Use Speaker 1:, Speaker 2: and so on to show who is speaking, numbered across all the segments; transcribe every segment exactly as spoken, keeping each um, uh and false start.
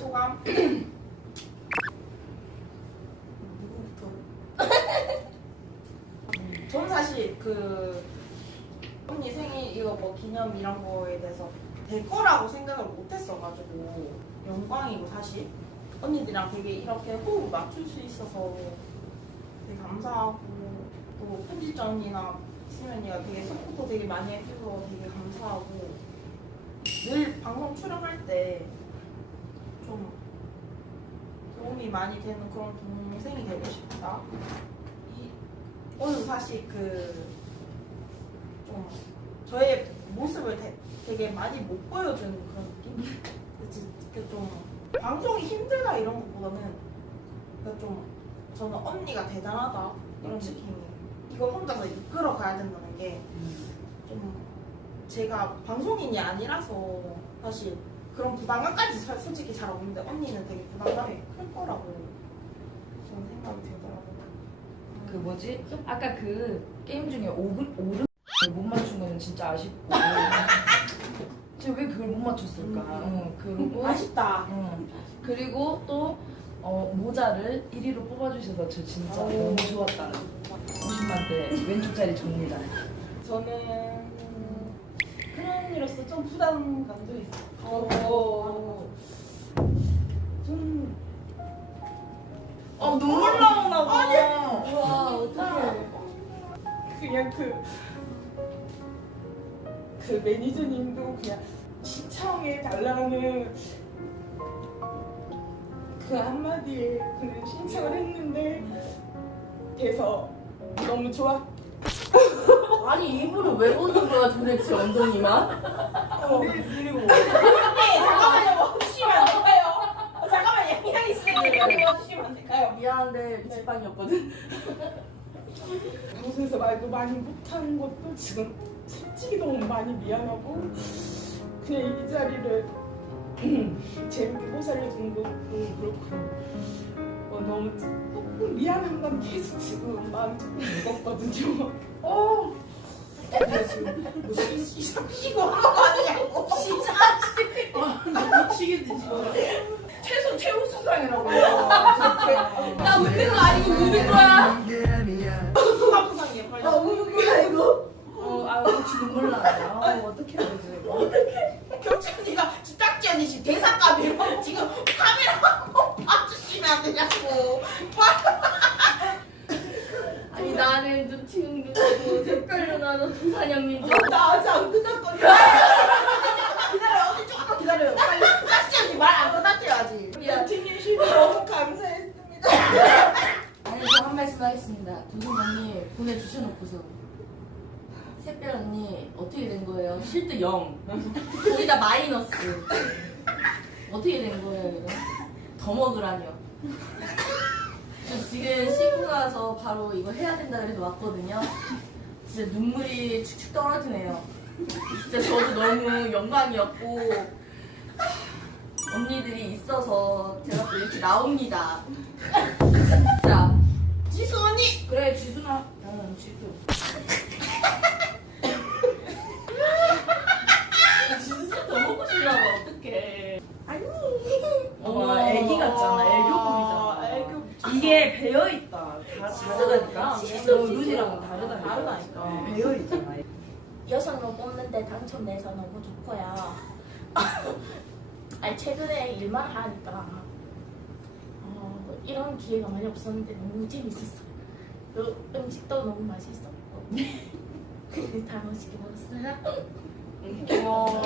Speaker 1: 소감? 누구부터? 저는 사실 그 언니 생일 이거 뭐 기념 이런 거에 대해서 될 거라고 생각을 못했어가지고 영광이고 사실 언니들이랑 되게 이렇게 호흡 맞출 수 있어서 되게 감사하고 또 편집자 언니나 수면 언니가 되게 서포터 되게 많이 해줘서 되게 감사하고 늘 방송 출연할 때 좀 도움이 많이 되는 그런 동생이 되고 싶다. 이 오늘 사실 그 좀 저의 모습을 되, 되게 많이 못 보여주는 그런 느낌? 그치, 좀 방송이 힘들다 이런 것보다는 좀 저는 언니가 대단하다 이런 느낌이 이걸 혼자서 이끌어 가야 된다는 게 좀 제가 방송인이 아니라서 사실 그런 부담감까지 솔직히 잘 없는데 언니는 되게 부담감이 클 거라고 저는 생각이 들더라고요.
Speaker 2: 그 뭐지? 아까 그 게임 중에 오른 오른 못 맞춘 거는 진짜 아쉽고. 제가 왜 그걸 못 맞췄을까? 응, 그리고
Speaker 1: 아쉽다.
Speaker 2: 응. 그리고 또 어, 모자를 일 위로 뽑아주셔서 저 진짜 너무 좋았다는. 오십만 대 왼쪽 자리 접니다.
Speaker 1: 저는 큰 언니로서 좀 부담감도 있고 좀
Speaker 2: 어 눈물 나오나 봐.
Speaker 1: 와 어떡해. 그냥 그, 그 매니저님도 그냥 시청해 달라는 그 한마디에 그냥 신청을 했는데 돼서 너무 좋아.
Speaker 3: 아니 입으로 왜 보는 거야 도대체 엉덩이만?
Speaker 1: 어. 그리고 잠깐만요. 멈추시면 안 될까요? 어, 잠깐만 양양이 씨를 멈추시면 안 될까요?
Speaker 3: 미안한데 밑방이었거든.
Speaker 1: 방송에서 말도 많이 못한 것도 지금 솔직히 너무 많이 미안하고 그냥 이 자리를 재밌게 못 살려준 것도 그렇고 어, 너무 조금 미안한 건 계속 지금 마음이 조금 무겁거든요. 어. 내가 지금 뭐 시작시고 하는 거 아니냐고. 시작시. 아, 미치겠네 지금. 최소 최우 수상이라고요.
Speaker 3: 나 웃는 거 아니고 우는 거야.
Speaker 1: 수상이에요. 빨리.
Speaker 3: 아 우는 거야 이거.
Speaker 2: 어, 아 혹시 눈물 나요? 어, 어떻게 해야 되지?
Speaker 1: 어떡해. 경찬이가 딱지 언니 지금 대사감이로 지금 카메라 한번 봐주시면 안 되냐고.
Speaker 3: 아니 나는 눈치 흥분하고 색깔로 나는 조사냥민 줄.
Speaker 1: 나 아직 안 끝났거든. 기다려, 어디 조금 기다려요. 빨리 딱지 언니 말 안 끝났대야지. 여튼님 너무 감사했습니다.
Speaker 3: 아니 저 한 말씀 하겠습니다. 두분 언니 보내주셔놓고서 샛별 언니 어떻게 된 거예요? 실드 영 거기다 마이너스 어떻게 된 거예요 이거? 더 먹으라뇨. 저 지금 씻고 나서 바로 이거 해야 된다 그래서 왔거든요. 진짜 눈물이 축축 떨어지네요. 진짜 저도 너무 영광이었고 언니들이 있어서 제가 또 이렇게 나옵니다. 진짜
Speaker 1: 지수 언니.
Speaker 2: 그래 지수나. 응 지수.
Speaker 3: 진짜 더 먹고 싶다고 어떡해.
Speaker 1: 아니.
Speaker 2: 어, 애기 같잖아. 애교물이잖아.
Speaker 1: 애교.
Speaker 2: 이게 배어 있다. 다 다르다니까.
Speaker 3: 진짜
Speaker 2: 너 눈이랑 다르다니까.
Speaker 1: 다르다니까.
Speaker 2: 배어 있잖아.
Speaker 4: 여성으로 뽑는데 당첨돼서 너무 좋고요. 아니 최근에 일만 하니까 어, 이런 기회가 많이 없었는데 너무 재밌었어요. 또 음식도 너무 맛있었고 다 맛있게 먹었어요.
Speaker 1: 어.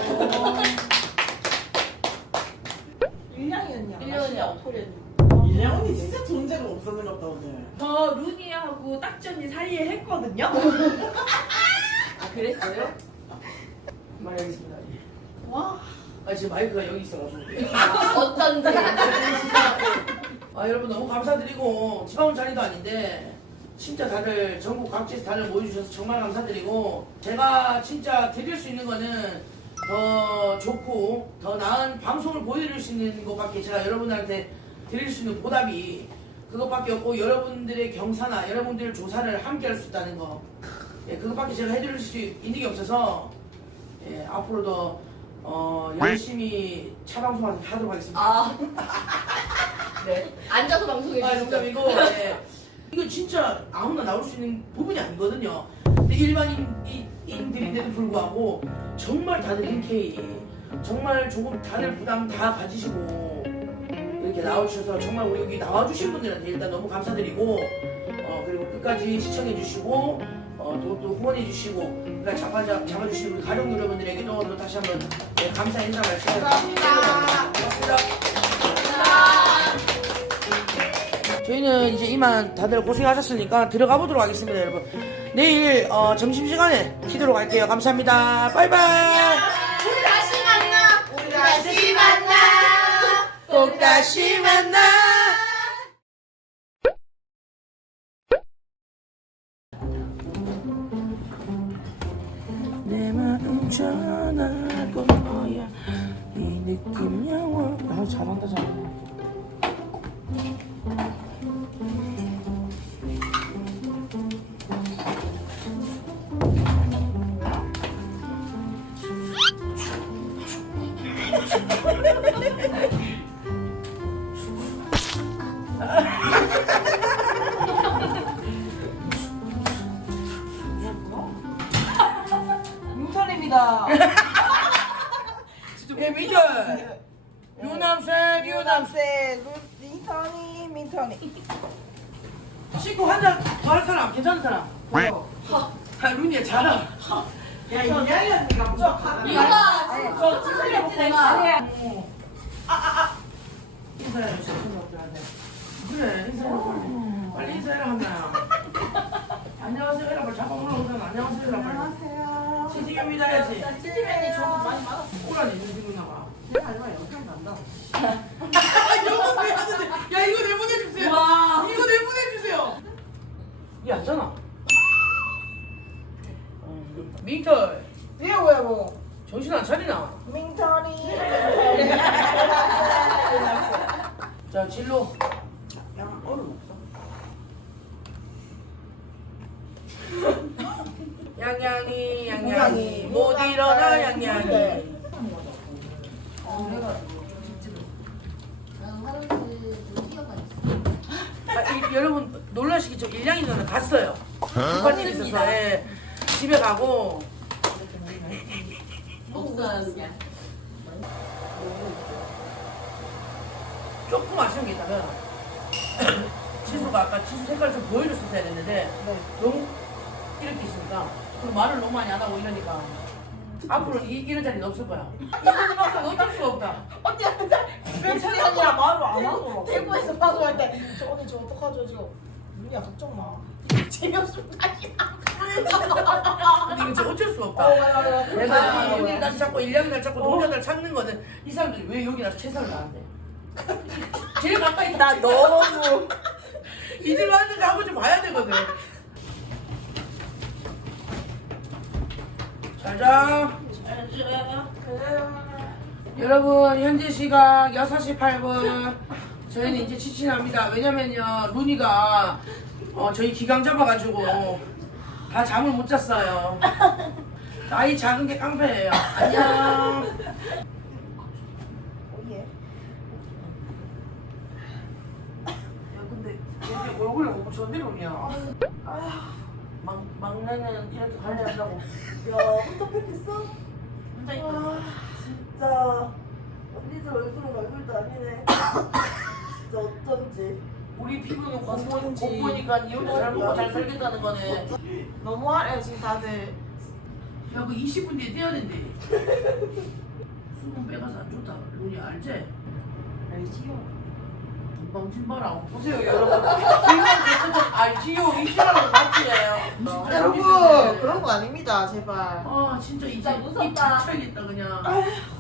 Speaker 1: 일량이 언니.
Speaker 3: 일량이 언니.
Speaker 1: 어토리
Speaker 5: 일량 언니 진짜 존재가 없었는 것 같다 오늘.
Speaker 2: 저 루니하고 딱지 언니 사이에 했거든요.
Speaker 3: 아 그랬어요?
Speaker 5: 말하겠습니다.
Speaker 1: 와.
Speaker 5: 아 지금 마이크가 여기 있어가지고.
Speaker 3: 어쩐지.
Speaker 5: 아 여러분 너무 감사드리고 지방 온 자리도 아닌데 진짜 다들 전국 각지에서 다들 모여주셔서 정말 감사드리고 제가 진짜 드릴 수 있는 거는 더 좋고 더 나은 방송을 보여드릴 수 있는 것밖에 제가 여러분들한테 드릴 수 있는 보답이 그것밖에 없고 여러분들의 경사나 여러분들의 조사를 함께 할 수 있다는 거 예, 그것밖에 제가 해드릴 수 있는 게 없어서 예, 앞으로도 어, 열심히 차 방송 하도록 하겠습니다.
Speaker 3: 아. 네. 앉아서 방송해
Speaker 5: 아,
Speaker 3: 주시죠.
Speaker 5: 농담이고, 네. 이거 진짜 아무나 나올 수 있는 부분이 아니거든요. 근데 일반인들인데도 불구하고 정말 다들 흔쾌히, 정말 조금 다들 부담 다 가지시고 이렇게 나와주셔서 정말 우리 여기 나와주신 분들한테 일단 너무 감사드리고, 어, 그리고 끝까지 시청해주시고, 어, 또, 또 후원해주시고, 그러니까 잡아, 잡아주신 우리 가족 여러분들에게도 또 다시 한번 네, 감사 인사 말씀드립니다.
Speaker 1: 감사합니다.
Speaker 5: 고맙습니다. 저희는 이제 이만 다들 고생하셨으니까 들어가 보도록 하겠습니다, 여러분. 내일 어, 점심시간에 키도록 할게요. 감사합니다. 바이바이.
Speaker 1: 우리 다시 만나. 우리 다시 만나.
Speaker 5: 꼭 다시 만나. 내 마음 전할 거야. 이 느낌 영원. 아, 잘한다, 잘한다.
Speaker 1: 민턴입니다.
Speaker 5: 예, 미들. 유남생, 유남생.
Speaker 1: 네, 민턴이 민턴이.
Speaker 5: 친구 한잔 더 할 사람, 괜찮은 사람? 아, 루니야, 잘하.
Speaker 1: 야, 이야이 언니가 무조건
Speaker 3: 이거다. 저 칭찬했지 내가.
Speaker 5: 인사해, 친구들한테. 그래, 인사해. 빨리. 빨리 인사해라, 한나야. 안녕하세요, 해라. 빨리 잠깐 올라오잖아. 안녕하세요, 해라. 빨리.
Speaker 1: 안녕하세요.
Speaker 5: 치즈입니다, 해야지.
Speaker 1: 찌찌맨이 저도 많이 받았어.
Speaker 5: 오라니, 친구 나와.
Speaker 1: 내가 알바 영상 간다.
Speaker 5: 아, 이거 왜 하는데? 야, 이거 내보내주세요.
Speaker 3: 와.
Speaker 5: 이거 내보내주세요. 이 앉잖아. 민털,
Speaker 1: 이게 뭐야 뭐?
Speaker 5: 정신 안 차리나?
Speaker 1: 민턴이.
Speaker 5: 자, 진로.
Speaker 1: 야, 얼음 없어?
Speaker 5: 양양이, 양양이.
Speaker 1: 양양이.
Speaker 5: 못 일어나, 양양이.
Speaker 1: 네.
Speaker 5: 아, 이, 여러분, 놀라시기 저 일양이 누나 갔어요. 급한 일 있어서, 예. 집에 가고.
Speaker 3: 없어요.
Speaker 5: 조금 아쉬운 게 있다면 치수가 아까 치수 색깔 좀 보여줬었어야 했는데 너무 이렇게 있으니까 그리고 말을 너무 많이 안 하고 이러니까 앞으로는 이, 이런 자리는 없을 거야. 이런 막상 어쩔 수가 없다.
Speaker 1: 언니 벤슨이 언니야 말을 안 하더라고. 대구에서 파도할 때 저 언니 저 어떡하죠 지금. 민이야 걱정 마. 재미없으면 다시 안
Speaker 5: 근데 이거 진짜 어쩔 수가 없다. 내가 윤희를 다시 찾고 일량이를 찾고 동자들을 찾는 거는 이 사람들이 왜 여기 나서 최선을 다한대. 제일 가까이
Speaker 1: 나 너무
Speaker 5: 이들 왔는데 한번 좀 봐야 되거든. 자자. 여러분 현재 시각 여섯 시 팔 분. 저희는 이제 지친합니다. 왜냐면요 루니가 어, 저희 기강 잡아가지고 다 잠을 못 잤어요. 나이 작은 게 깡패예요. 안녕.
Speaker 1: 오예.
Speaker 5: 야 근데 얘 얼굴이 너무 저대로냐. 막 막내는 이렇게 관리한다고.
Speaker 1: 야 혼자 팩했어?
Speaker 4: 혼자 있다.
Speaker 1: 아 진짜 언니들 얼굴은 얼굴도 아니네. 진짜 어쩐지.
Speaker 5: 우리 피부는 곧 보니까 이 혼자 잘 먹고 잘 살겠다는 거네.
Speaker 1: 너무하래요 지금 다들.
Speaker 5: 야, 그 이십 분 뒤에 떼야 된대. 수분 빼가서 안 좋다. 루니 알지?
Speaker 1: 알지요.
Speaker 5: 방진 봐라. 보세요, 여러분. 지금 저 알지요? 이시라고 맞지예요.
Speaker 1: 여러분 그런 거 아닙니다 제발.
Speaker 5: 아, 진짜 이제
Speaker 3: 진짜 무섭다.
Speaker 5: 입 닥쳐야겠다, 그냥.